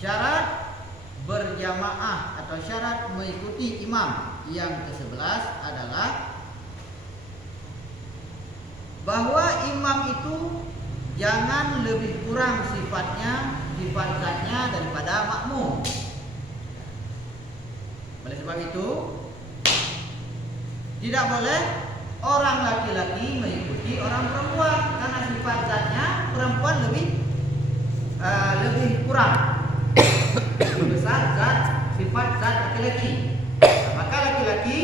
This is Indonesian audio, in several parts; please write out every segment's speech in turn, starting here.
Syarat berjamaah atau syarat mengikuti imam yang ke-11 adalah bahwa imam itu jangan lebih kurang sifatnya daripada makmum. Oleh sebab itu tidak boleh orang laki-laki mengikuti orang perempuan karena sifat zatnya perempuan lebih kurang. Besar sifat zat laki-laki, maka laki-laki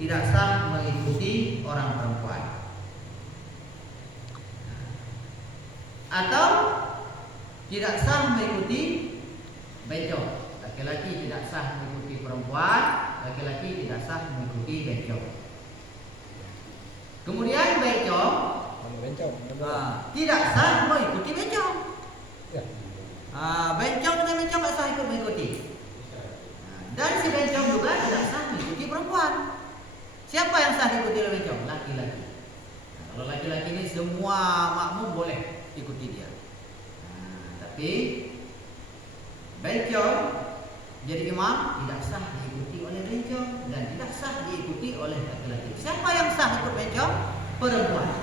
tidak sah mengikuti orang perempuan. Atau tidak sah mengikuti bencong. Laki-laki tidak sah mengikuti perempuan, laki-laki tidak sah mengikuti bencong. Kemudian bencong tidak sah mengikuti bencong. Bencong dengan bencong tidak sah ikut mengikuti. Dan si bencong juga tidak sah mengikuti perempuan. Siapa yang sah ikuti oleh bencong? Laki-laki. Kalau laki-laki ini semua makmum boleh ikuti dia. Tapi bencong jadi imam tidak sah diikuti oleh bencong dan tidak sah diikuti oleh laki-laki. Siapa yang sah ikut bencong? Perempuan.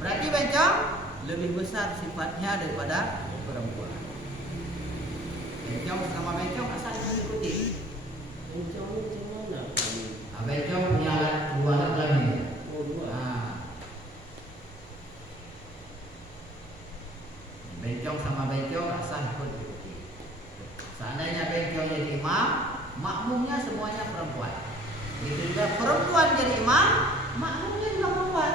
Berarti bencong lebih besar sifatnya daripada perempuan. Bencong sama bencong asal diikuti. Bencong macam mana? Bencong punya dua alat kelamin. Bencong sama bencong asal diikuti. Seandainya bencong jadi imam, makmumnya semuanya perempuan. Begitu juga perempuan jadi imam, makmumnya juga perempuan.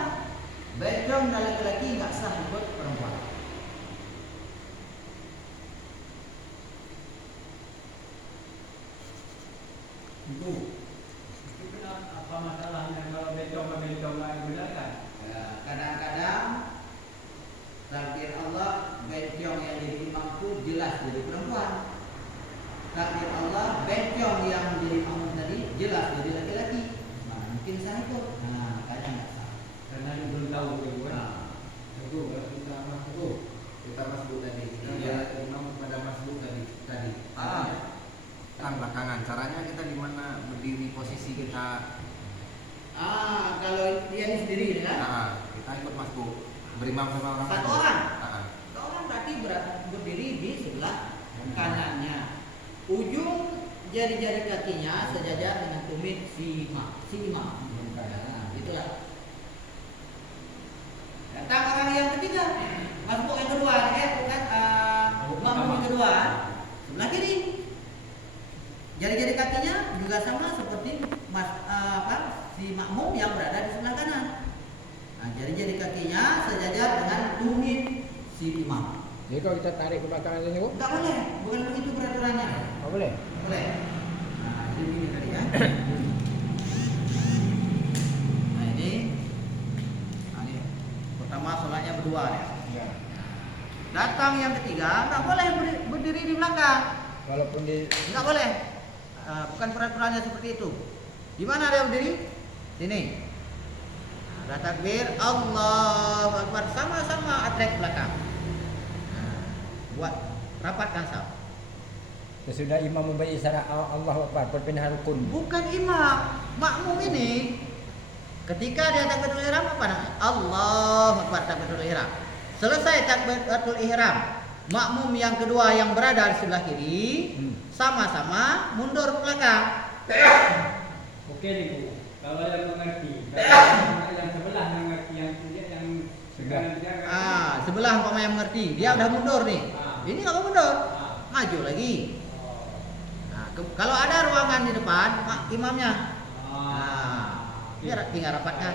Bencong dan laki-laki nggak sah ikut perempuan. Itu apa masalahnya kalau bencong lain gunakan? Ya, kadang-kadang takdir Allah bencong yang jadi imam itu jelas jadi perempuan. Takdir Allah bencong yang jadi imam tadi jelas jadi laki-laki. Nah, mungkin sah ikut. Nah, makanya nggak sah. Karena belum tahu itu kan. Itu kita masbuk tadi. Kita imam pada masbuk tadi. Kan belakangan caranya kita di mana berdiri posisi kita. Kalau dia ini sendiri ya. Kita ikut masbuk berimam sama orang. Satu orang. Satu orang berarti berdiri di sebelah kanannya. Ujung jari-jari kakinya sejajar dengan tumit si imam. Nah, itulah. Datang orang yang ketiga, masbuk yang kedua, Jadi kalau kita tarik ke belakang aja nih, Enggak boleh, bukan begitu peraturannya. nggak boleh. Boleh. Nah, ini tadi ya. Nah ini, pertama sholatnya berdua ya. Ya. Datang yang ketiga, nggak boleh berdiri di belakang. Walaupun di Nggak boleh. Bukan peraturannya seperti itu. Di mana dia berdiri? Sini. Ada takbir, Allahu Akbar, sama-sama atrek belakang. Buat rapatkan saf. sesudah imam memberi isyarat Allahu Akbar perpindahan rukun. Bukan imam, makmum ini ketika dia takbiratul ihram apa namanya? Allahu Akbar, takbiratul ihram. Selesai takbiratul ihram, makmum yang kedua yang berada di sebelah kiri sama-sama mundur ke belakang. Oke nih Bu, kalau yang mengerti, kalau yang sebelah yang mengerti yang sekarang dia Sebelah umpama yang mengerti, dia udah mundur nih. Ini nggak mau mundur, maju lagi. Nah, kalau ada ruangan di depan, imamnya, dia tinggal rapatkan.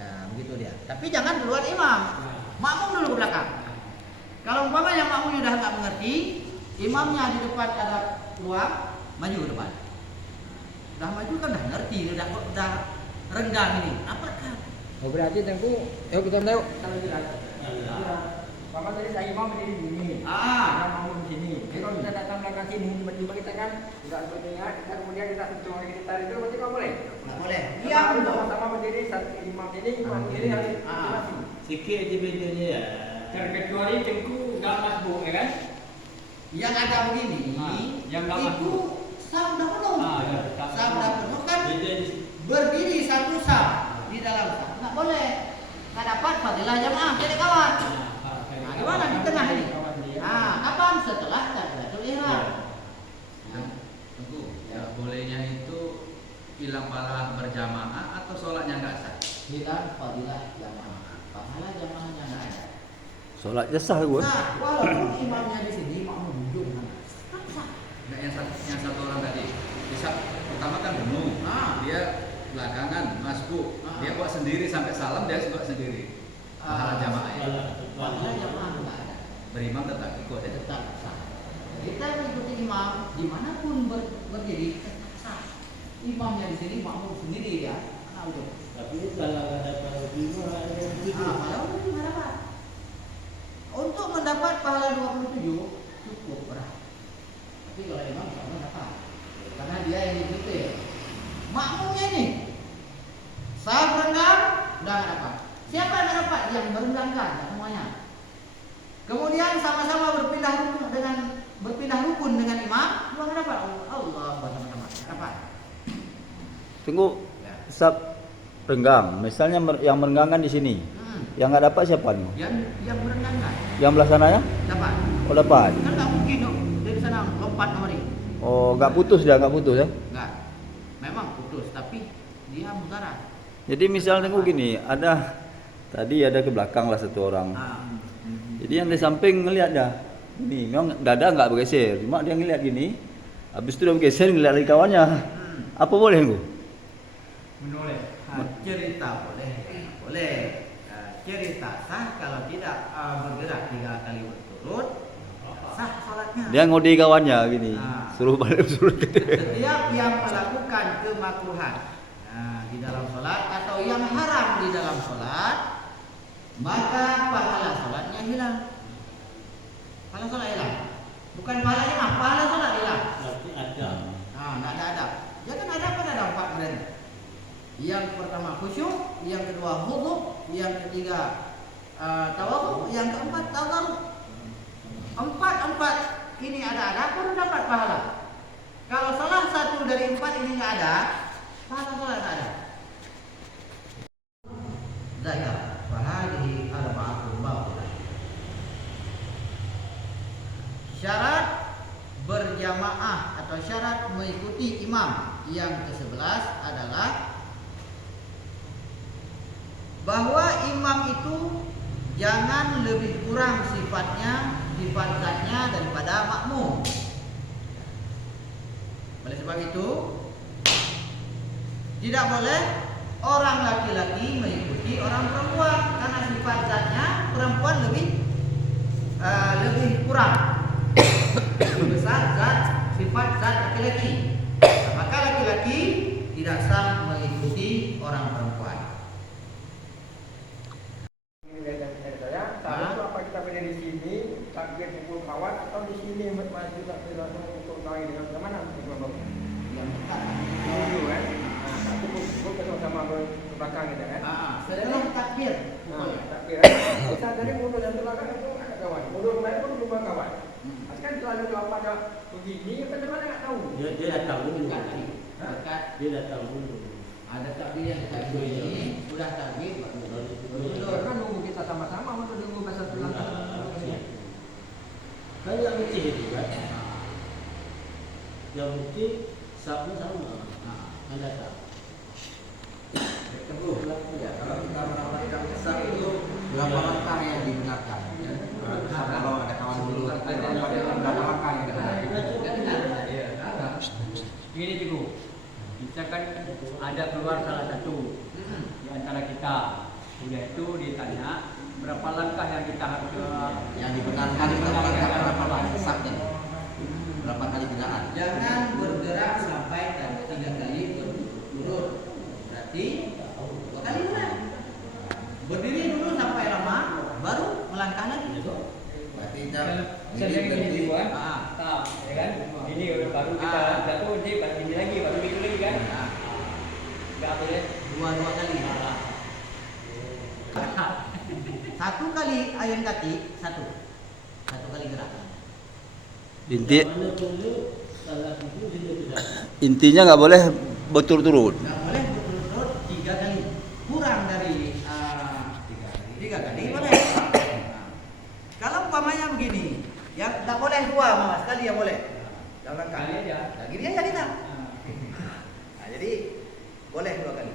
Ya, begitu dia. Tapi jangan duluan imam, makmum dulu ke belakang. Kalau umpamanya makmumnya udah nggak mengerti, imamnya di depan ada ruang, maju ke depan. Udah maju kan udah ngerti, udah renggang ini. Rapatkan. Oh berarti tengku, yuk kita tahu. Kalau jelas. Bapak tadi saya imam berdiri di sini. Kita mau di sini. Jadi kalau kita datang belakang sini, tiba-tiba kita kan tidak berdengar, kita kemudian kita sentuh lagi kita itu berarti nggak boleh. Nggak boleh. Iya, harus sama-sama berdiri satu imam ini, imam ini harus masing-masing. Sikit aja bedanya ya. Terkecuali tengku nggak masbuk, ya kan? Yang ada begini, yang nggak itu masbuk. saf udah penuh. Ya, Saf udah penuh kan Beda di berdiri satu saf di dalam saf. Nggak boleh. Nggak dapat fadilah jamaah jadi kawan. Nah, gimana di tengah ini? Apa setelah takbiratul ihram? Tunggu, ya bolehnya itu hilang pahala berjamaah atau sholatnya nggak sah? Hilang fadilah jamaah. Pahala jamaahnya nggak ada. Sholatnya sah gue. Nah, walaupun imamnya di sini makmum duduk sah. Nggak yang satu orang tadi. Bisa pertama kan penuh, dia belakangan masbuk, dia buat sendiri sampai salam dia buat sendiri. Pahala jamaah ya. Pahala jamaah nggak ada. Berimam tetap ikut ya. Tetap sah. Kita mengikuti imam dimanapun berdiri tetap sah. Imamnya di sini makmum sendiri ya. Nah, udah. Tapi kalau ada pahala lima ada yang tujuh. Pahala 27 dapat. Untuk mendapat pahala 27 cukup berat. Tapi kalau imam sama dapat. Karena dia yang diikuti. Makmumnya ini sah renggang udah nggak dapat. Siapa yang dapat? Yang merenggangkan semuanya. Kemudian sama-sama berpindah rukun dengan imam, dua nggak dapat. Allah sama-sama dapat. Tunggu, sab renggang. Misalnya yang merenggangkan di sini, yang nggak dapat siapa nih? Yang merenggangkan Yang belah sananya? dapat. Oh dapat. Kan nggak mungkin dong dari sana lompat kemari. Oh nggak putus dia, nggak putus ya? Nggak. Memang putus, tapi dia mutaran. Jadi misal tunggu gini, tadi ada ke belakang lah satu orang. Jadi yang di samping ngelihat dah. Ini memang dada nggak bergeser, cuma dia ngelihat gini. Habis itu dia bergeser ngelihat lagi kawannya. Apa boleh gue? Menoleh. Cerita boleh. Cerita sah kalau tidak bergerak 3 kali berturut, sah sholatnya. Dia ngodi kawannya gini, suruh balik suruh ke Setiap yang melakukan kemakruhan di dalam sholat atau yang haram di dalam sholat, maka pahala sholatnya hilang. Pahala sholat hilang. Bukan pahala imam, pahala sholat hilang. Berarti ada. Nggak ada adab. Jangan adab kan ada 4 mereka. Yang pertama khusyuk, yang kedua khudu, yang ketiga tawadhu, yang keempat tawadhu. Empat ini ada baru dapat pahala. Kalau salah satu dari 4 ini nggak ada, pahala sholat nggak ada. Zakar, fahadihi arba'atun batilah. Syarat berjamaah atau syarat mengikuti imam yang ke-11 adalah bahwa imam itu jangan lebih kurang sifat zatnya daripada makmum. Oleh sebab itu tidak boleh orang laki-laki mengikuti orang perempuan karena sifat zatnya perempuan lebih kurang. Lebih besar sifat zat laki-laki. Maka laki-laki tidak sah mengikuti orang perempuan. Saya tahu apa kita berdiri di sini takbir pukul kawan atau di sini maju takbir langsung pukul kawan ini ke mana? Yang dekat. Dulu kan. Nah, pukul ketemu sama belakang kita kan. Setelah takbir. Takbir. Kita tadi mundur yang belakang itu ada kawan. Mundur kemarin pun lupa kawan. Kan selalu apa ada begini, kan mana nggak tahu. Dia dah tahu dulu. Dekat. Dia dah tahu dulu. Ada takbir yang takbir ini sudah takbir Betul kan nunggu kita sama-sama untuk nunggu pasal tulang. Kan yang kecil itu kan. Yang kecil sama. Anda tahu. Tunggu. Ya, kalau kita mendapatkan besar itu berapa langkah yang dibenarkan? Ya. Kalau ada kawan dulu, berapa langkah yang dibenarkan? Gini juga, kita kan ada keluar salah satu di antara kita. Sudah itu ditanya berapa langkah yang kita harus Yang dibenarkan itu berapa langkah saknya? Berapa kali gerakan? Jangan bergerak sampai 3 kali berturut-turut. Berarti 2 kali mulai. Berdiri dulu sampai lama, baru melangkah lagi. Berarti gini buat, ya kan? Ini baru kita jatuh, ini lagi, baru itu lagi kan? Enggak boleh 2 kali. 1 kali ayun kaki, 1 kali gerakan. Intinya nggak boleh berturut-turut. Nggak boleh berturut-turut 3 kali. Kurang dari 3 kali boleh. Kalau umpamanya begini, ya nggak boleh 2 mama, sekali ya boleh. Jangan kali aja. Nah, gini aja kita. Nah, jadi boleh 2 kali.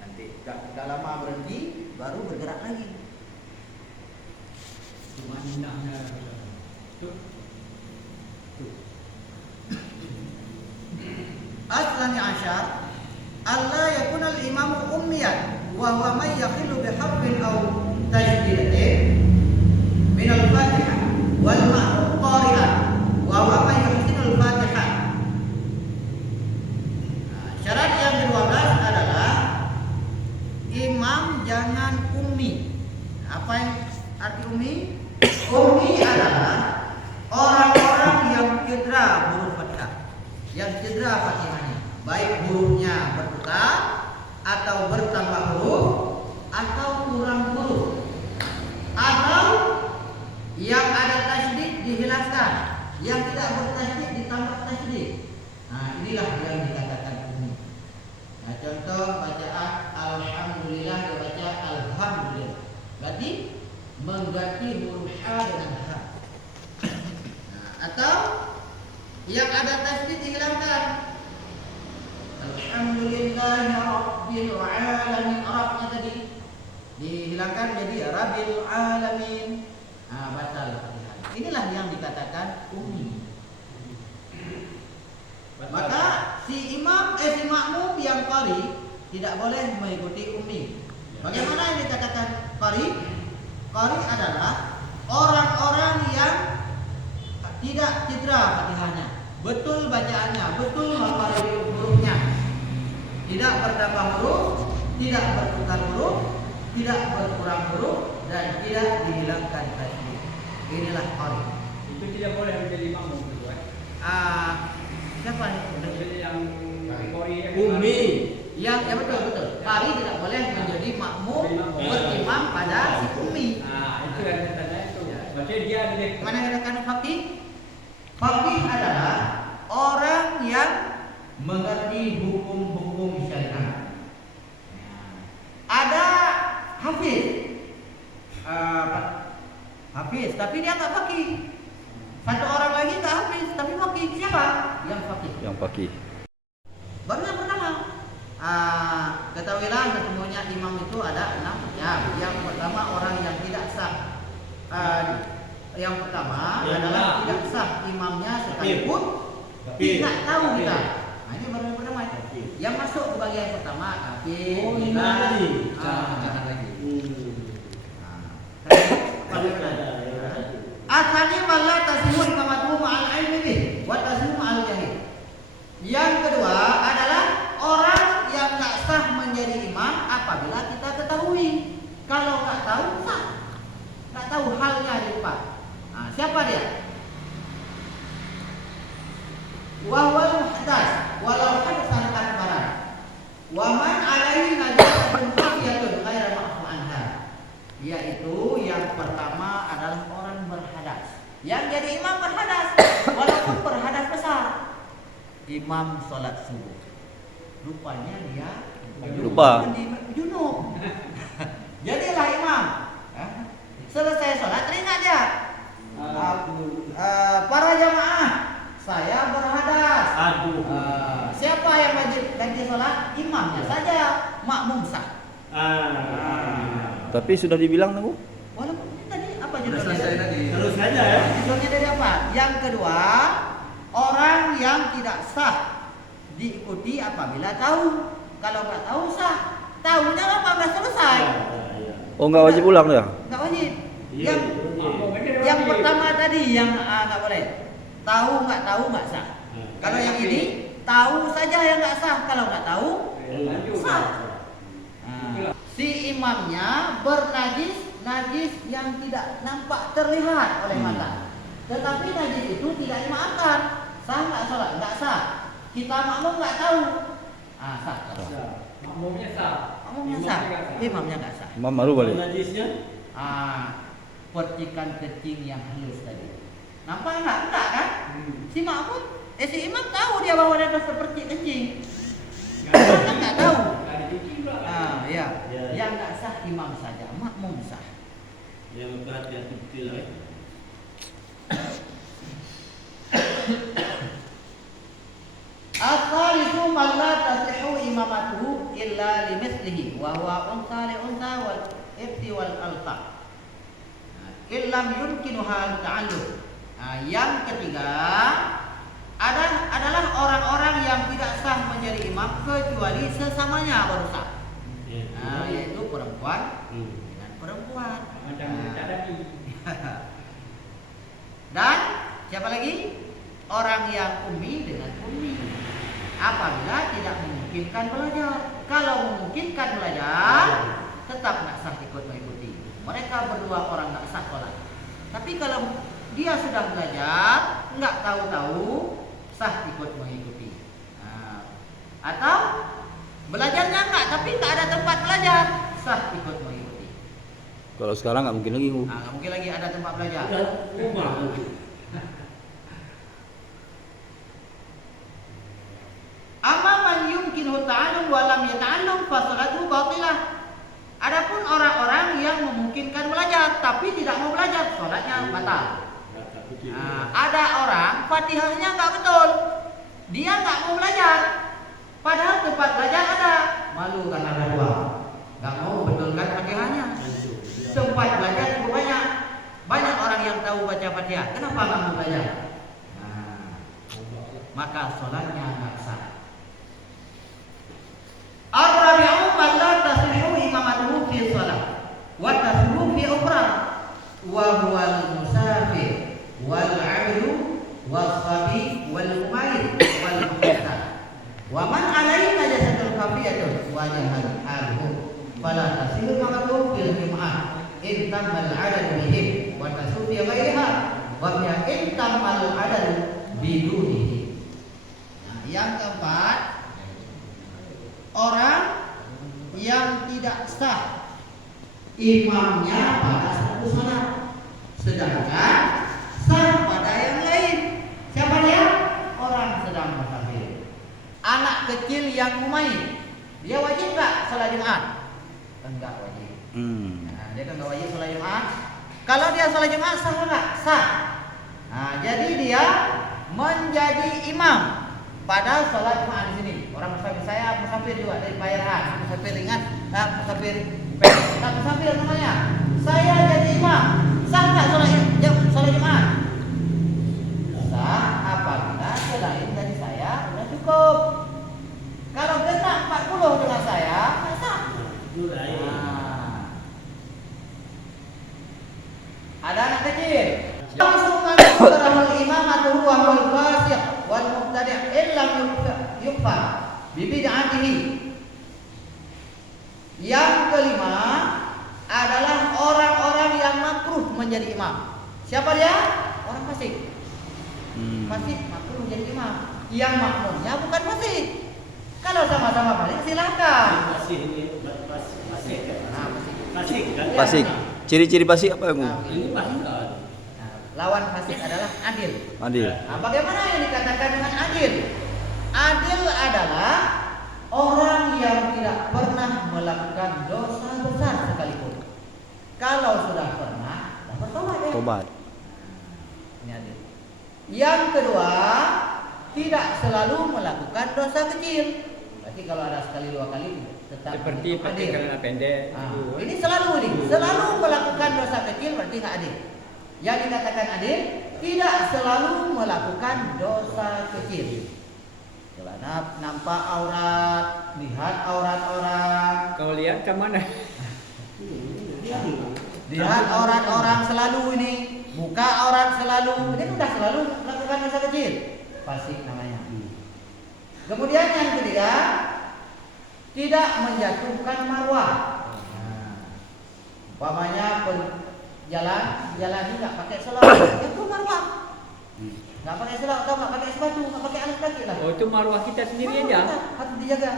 Nanti nggak lama berhenti, baru bergerak lagi. cuma indahnya. Aslan ashar alla yakuna al-imamu ummiyan wa huwa man yakhilu biharfin aw tajdidatin min al-Fatihah wal ma'mum qari'an wa huwa man yuhsinu al-Fatihah. Syarat yang ke-12 adalah imam jangan ummi. Apa yang arti ummi? Ummi adalah orang-orang yang cedera huruf Fatihah, yang cedera Fatihahnya, baik hurufnya berputar atau bertambah huruf atau kurang huruf, atau yang ada tasydid dihilangkan, yang tidak bertasydid ditambah tasydid. Nah, inilah yang dikatakan ummi. Nah, contoh bacaan alhamdulillah dibaca alhamdulillah, berarti mengganti huruf a dengan h. Nah, atau yang ada tasydid dihilangkan. Alhamdulillahi rabbil alamin, arabnya tadi dihilangkan jadi rabbil alamin. Nah, batal Fatihah. Inilah yang dikatakan ummi. Maka si makmum yang qari tidak boleh mengikuti ummi. Bagaimana yang dikatakan qari? Qari adalah orang-orang yang tidak cedera Fatihahnya, betul bacaannya, betul menghafal hurufnya, tidak bertambah huruf, tidak bertukar huruf, tidak berkurang huruf, dan tidak dihilangkan tasydid. Inilah qari. Itu tidak boleh menjadi makmum gitu kan? Siapa Menjadi yang qari Ummi. Ya betul. Qari tidak boleh menjadi makmum berimam pada si ummi. Itu yang saya tanya itu. Berarti dia ada di Mana yang katakan faqih? Faqih adalah orang yang mengerti hukum-hukum syariat. Ada hafiz, hafiz, tapi dia nggak faqih. Satu orang lagi nggak hafiz, tapi faqih. Siapa? Yang faqih. Yang pagi. Baru yang pertama, ketahuilah sesungguhnya imam itu ada 6 macam. Yang pertama orang yang tidak sah. Yang pertama adalah tidak sah imamnya sekalipun tidak tahu kita. Nah, ini baru yang pertama. Yang masuk ke bagian pertama kafir. Oh, ini tadi. Jangan lagi. Asani malah tasihul imamatuhu ma'al ilmi bih wa tasihul ma'al jahil. Yang kedua adalah orang yang tak sah menjadi imam apabila kita ketahui. Kalau nggak tahu sah, nggak tahu halnya di depan. Nah, siapa dia? Wahwal muhdas walau hadasan akbaran. Wa man alaihi najasatun khafiyatun ghairu ma'fu anha. Yaitu yang pertama adalah orang berhadas. Yang jadi imam berhadas walaupun berhadas besar. Imam sholat subuh. Rupanya dia Lupa. junub. Jadilah imam. Selesai sholat teringat dia. Para jamaah, saya berhadas. Siapa yang lagi sholat? Imamnya saja, makmum sah. Tapi sudah dibilang Bu. Walaupun tadi apa Sudah selesai judulnya? tadi. Terus saja ya. Judulnya dari apa? Yang kedua, orang yang tidak sah diikuti apabila tahu. Kalau nggak tahu sah. Tahunya apa? Nggak selesai. Oh, nggak wajib ulang ya? Nggak wajib. Iya. Yang pertama tadi yang nggak boleh. Tahu nggak sah. Kalau yang ini tahu saja yang nggak sah. Kalau nggak tahu sah. Si imamnya najis yang tidak nampak terlihat oleh mata. Tetapi najis itu tidak dimaafkan. Sah nggak sholat? Nggak sah. Kita makmum nggak tahu. Sah. Makmumnya sah. Makmumnya sah. Imamnya nggak sah. Imam baru balik. Najisnya Percikan kecing yang halus tadi. Nampak enggak? Enggak kan? Si makmum, si imam tahu dia bahwa dia seperti kencing. Kita enggak tahu. Ya. Yang enggak sah imam saja, makmum sah. yang perhatian betul lah. Al-thalithu man la tasihhu imamatuhu illa limithlihi wa huwa unsa li unsa wal ibti wal alqa. Illam yumkinuha ta'allum. Yang ketiga adalah orang-orang yang tidak sah menjadi imam kecuali sesamanya baru sah. Yaitu perempuan dengan perempuan. Dan siapa lagi? Orang yang ummi dengan ummi. Apabila tidak memungkinkan belajar. Kalau memungkinkan belajar, tetap nggak sah ikut mengikuti. Mereka berdua orang nggak sah sholat. Tapi kalau dia sudah belajar, nggak tahu-tahu, sah ikut mengikuti. Atau belajarnya nggak, tapi nggak ada tempat belajar, sah ikut mengikuti. Kalau sekarang nggak mungkin lagi Bu. Nggak mungkin lagi ada tempat belajar. Rumah. Amma man yumkinuhu ta'allum wa lam yata'allum fa salatuhu batilah. Adapun orang-orang yang memungkinkan belajar tapi tidak mau belajar, salatnya batal. Ada orang Fatihahnya nggak betul, dia nggak mau belajar, padahal tempat belajar ada, malu karena ada dua, nggak mau betulkan Fatihahnya. Tempat belajar cukup banyak orang yang tahu baca Fatihah, kenapa nggak mau belajar? Maka salatnya nggak sah. Ar-rabi'u man la tasihhu imamatuhu fi shalah wa tasihhu fi ukhra wa huwa al-musafir wal 'abdu was sabi wal mumayyiz wal muhtath wa man 'alaihi najasatul khafiyatun wa jahal halhu fala tasihhu imamatuhu fil jum'ah in tamal 'adadu bihim wa tasihhu fi ghairiha wa in tamal 'adadu bidunihi. Yang keempat, orang yang tidak sah imamnya pada satu salat, sedangkan sah pada yang lain. Siapa dia? Orang sedang musafir. Anak kecil yang mumayyiz, dia wajib nggak salat Jumat? Enggak wajib. Dia kan nggak wajib salat Jumat. Kalau dia salat Jumat sah nggak? Sah. Jadi dia menjadi imam pada sholat Jumat di sini. Orang musafir, saya musafir juga dari Bayaran, musafir ringan, musafir pendek, musafir namanya. Saya jadi imam, sah nggak sholat Jumat? Sah apabila selain dari saya sudah cukup. Kalau kena 40 dengan saya, nggak sah. Ada anak kecil, Langsung al imam atau huwa wal fasiq wal mubtadi' illam yukfar bi bid'atihi. Yang kelima adalah orang-orang yang makruh menjadi imam. Siapa dia? Orang fasik. Fasik makruh menjadi imam. Yang makmumnya bukan fasik. Kalau sama-sama fasik silakan. Fasik ini fasik. Nah, Fasik kan? Fasik. Ciri-ciri fasik apa yang Ini fasik kan? lawan fasik adalah adil. adil? Nah, bagaimana yang dikatakan dengan adil? Adil adalah orang yang tidak pernah melakukan dosa besar sekalipun. Kalau sudah pernah, bertobat ya. Tobat. Ini adil. Yang kedua, tidak selalu melakukan dosa kecil. Berarti kalau ada sekali dua kali tetap Seperti adil. karena pendek. Ini selalu melakukan dosa kecil berarti nggak adil. Yang dikatakan adil tidak selalu melakukan dosa kecil. Celana nampak aurat, lihat aurat orang, Kau lihat ke mana? lihat aurat orang selalu ini, buka aurat selalu, ini sudah selalu melakukan dosa kecil. Fasik namanya. Kemudian yang ketiga, tidak menjatuhkan marwah. Umpamanya jalan ini nggak pakai selop, itu marwah. Nggak pakai selop atau nggak pakai sepatu, nggak pakai alas kaki lah. Oh, itu marwah kita sendiri aja. Harus dijaga.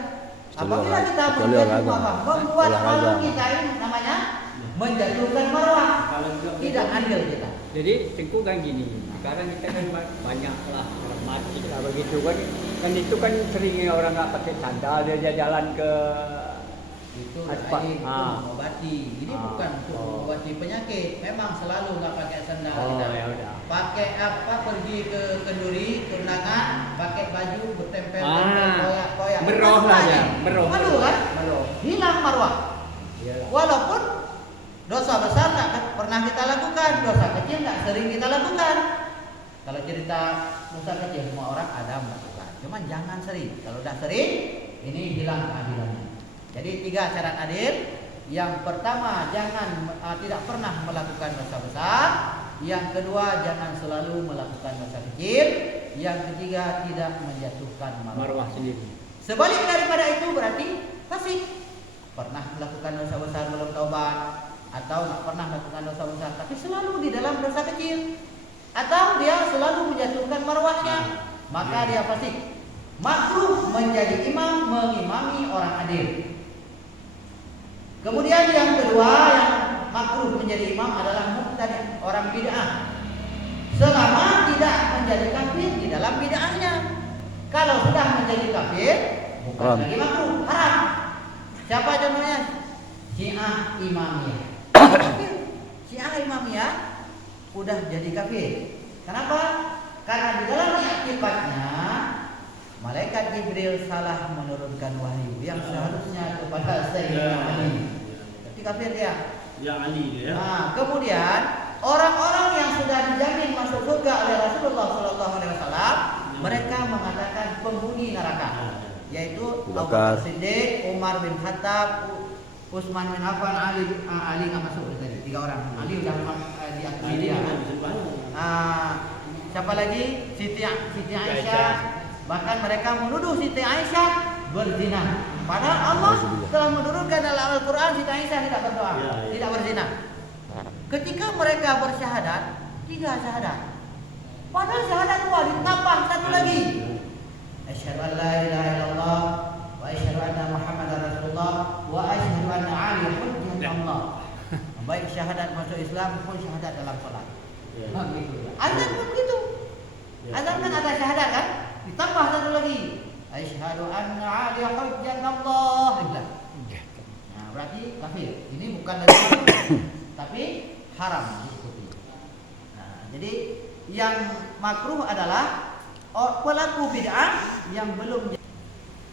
Kecuali Apabila kita kecuali olahraga. membuat malu Olahraga. kita ini namanya menjatuhkan marwah. Tidak adil kita. Jadi Tengku kan gini. Sekarang kita kan banyak lah mati lah begitu kan. Kan itu kan seringnya orang nggak pakai sandal dia jalan ke Itu Aspak. tadi Ah. mengobati. Ini bukan untuk mengobati penyakit. Memang selalu nggak pakai sandal Oh, kita. ya udah. Pakai apa? Pergi ke kenduri, ke undangan, pakai baju bertempel Ah. koyak-koyak. Meroh lah ya, meroh. Malu kan? Hilang marwah. Iyalah. Walaupun dosa besar nggak pernah kita lakukan, dosa kecil nggak sering kita lakukan. Kalau cerita dosa kecil semua orang ada melakukan. Cuman jangan sering. Kalau udah sering, ini hilang keadilannya. Jadi 3 syarat adil. Yang pertama, jangan tidak pernah melakukan dosa besar. Yang kedua, jangan selalu melakukan dosa kecil. Yang ketiga, tidak menjatuhkan Marwah sendiri. Sebalik daripada itu berarti fasik. Pernah melakukan dosa besar belum taubat, atau nggak pernah melakukan dosa besar tapi selalu di dalam dosa kecil, atau dia selalu menjatuhkan marwahnya, maka dia fasik. Makruh menjadi imam, mengimami orang adil. Kemudian yang kedua, yang makruh menjadi imam adalah mubtadi', orang bid'ah. Selama tidak menjadi kafir di dalam bid'ahnya. Kalau sudah menjadi kafir, bukan lagi makruh, haram. Siapa contohnya? Syiah Imamiyah. Syiah Imamiyah udah jadi kafir. Kenapa? Karena di dalam i'tiqadnya malaikat Jibril salah menurunkan wahyu yang seharusnya kepada Sayyidina Ali. Tapi kafir dia. Yang Ali dia ya. Nah, kemudian orang-orang yang sudah dijamin masuk surga oleh Rasulullah SAW, mereka mengatakan penghuni neraka, yaitu Abu Bakar Siddiq, Umar bin Khattab, Utsman bin Affan, Ali nggak masuk tadi, 3 orang. Ali udah diakui dia. Siapa lagi? Siti Aisyah. Bahkan mereka menuduh Siti Aisyah berzina. Padahal Allah telah menurunkan dalam Al-Quran Siti Aisyah tidak berdoa, tidak berzina. Ketika mereka bersyahadat, 3 syahadat. Padahal syahadat 2 ditambah 1 lagi. Asyhadu an la ilaha illallah wa asyhadu anna Muhammadar Rasulullah wa asyhadu anna Ali hujjatullah. Baik syahadat masuk Islam pun syahadat dalam salat. Azan pun begitu. Azan kan ada syahadat kan? Ditambah 1 lagi. Asyhadu anna Ali hujjatullah. Nah, berarti kafir. Ini bukan lagi tapi haram diikuti. Nah, jadi yang makruh adalah pelaku bid'ah yang belum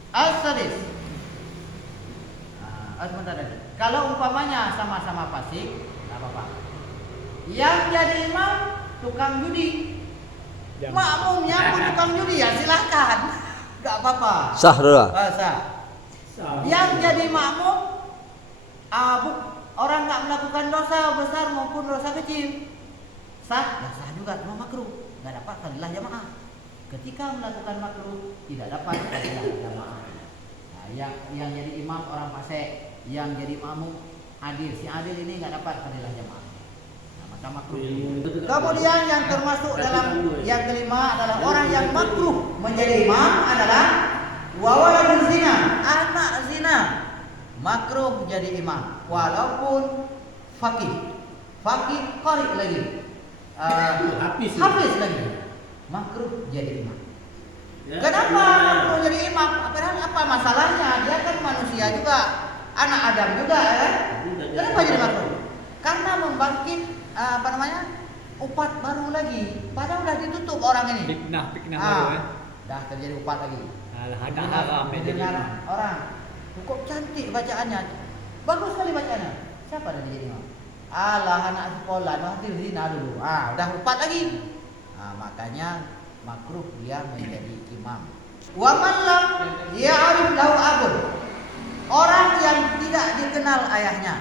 as-sadis. Kalau umpamanya sama-sama fasik, enggak apa-apa. Yang jadi imam tukang judi, makmumnya pun tukang judi, ya silahkan, enggak apa-apa. Sah dah. Sah. Yang jadi makmum orang nggak melakukan dosa besar maupun dosa kecil, sah, ya sah juga, cuma makruh, nggak dapat fadilah jamaah. Ketika melakukan makruh tidak dapat fadilah jamaah. Nah, yang jadi imam orang fasik, yang jadi makmum adil, si adil ini nggak dapat fadilah jamaah. Nah, maka makruh. Kemudian yang termasuk dalam yang kelima adalah orang yang makruh menjadi imam adalah wawaladun zina, anak zina makruh menjadi imam walaupun faqih qari lagi, hafiz lagi, makruh jadi imam. Kenapa makruh jadi imam? Apa masalahnya? Dia kan manusia juga, anak Adam juga, ya? Kenapa jadi makruh? Karena membangkit upat baru lagi. Padahal udah ditutup orang ini. Fitnah baru ya. Dah terjadi upat lagi. Ada haram ya jadi. Orang kok cantik bacaannya, bagus sekali bacaannya. Siapa dah jadi imam? Alah anak sekolah, mahdir zina dulu. Udah upat lagi. Makanya makruh dia menjadi imam. Wa man lam ya'rif lahu abun. Orang yang tidak dikenal ayahnya.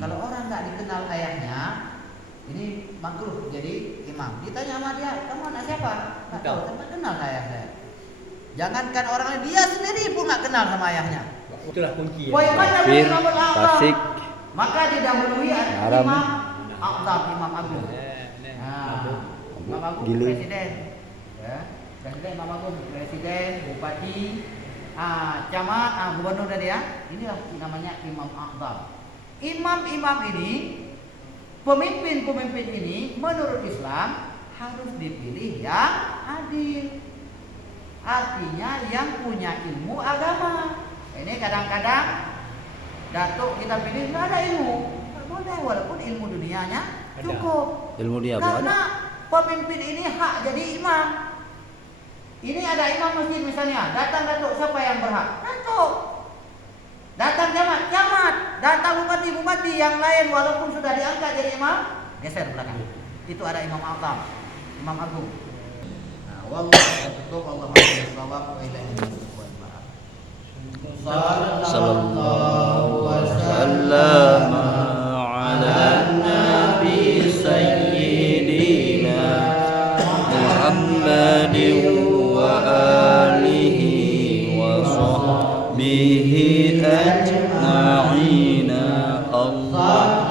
Kalau orang nggak dikenal ayahnya, ini makruh jadi imam. Ditanya sama dia, kamu anak siapa? Nggak tahu, tak kenal ayah saya. Jangankan orang lain, dia sendiri pun nggak kenal sama ayahnya. Itulah kunci. Kafir, fasik, maka didahului haram. imam a'zam, imam agung. Imam agung presiden, ya. Presiden, imam agung, presiden, bupati, camat, gubernur tadi ya. Inilah namanya imam a'zam. Imam-imam ini, pemimpin-pemimpin ini menurut Islam harus dipilih yang adil. Artinya yang punya ilmu agama. Ini kadang-kadang datuk kita pilih nggak ada ilmu, nggak boleh, walaupun ilmu dunianya cukup. Ilmu dia apa? Karena pemimpin ini hak jadi imam. Ini ada imam masjid misalnya, datang datuk, siapa yang berhak? Datuk. Datang camat, datang bupati yang lain walaupun sudah diangkat jadi imam, geser belakang. Itu ada imam a'zam, imam agung. Nah, wallahu tutup Allah shawab wa ilaihi Sallallahu wasallam ala nabi sayyidina Muhammadin wa alihi wa sahbihi ajma'in.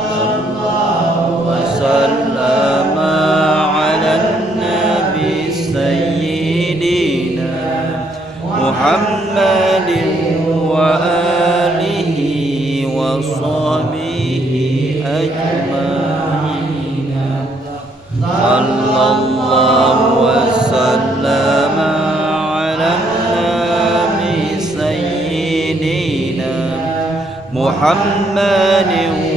Sallallahu wasallam ala nabi sayyidina Muhammadin wa alihi wa sahbihi ajma'in. Sallallahu wasallam ala nabi sayyidina Muhammadin